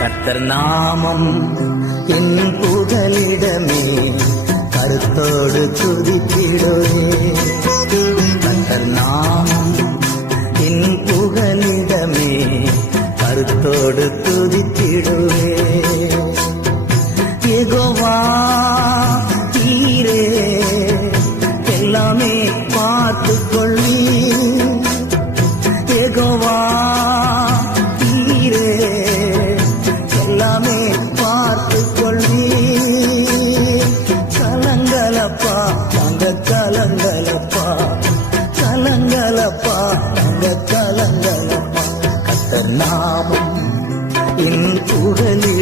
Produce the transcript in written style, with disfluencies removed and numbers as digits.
கர்த்தர் நாமம் என் புகலிடமே, கருத்தோடு துதித்திடுவே. கர்த்தர் நாமம் என் புகலிடமே, கருத்தோடு துதித்திடுவே. யெகோவா நீரே எல்லாமே பார்த்துக் கொள்ளி. யெகோவா நீரே எல்லாமே பார்த்துக் கொள்ளி. கலங்கலப்பா அந்த கலங்கலப்பா, கலங்கலப்பா அந்த கலங்கலப்பா. கர்த்தர் நாமம் என் புகழி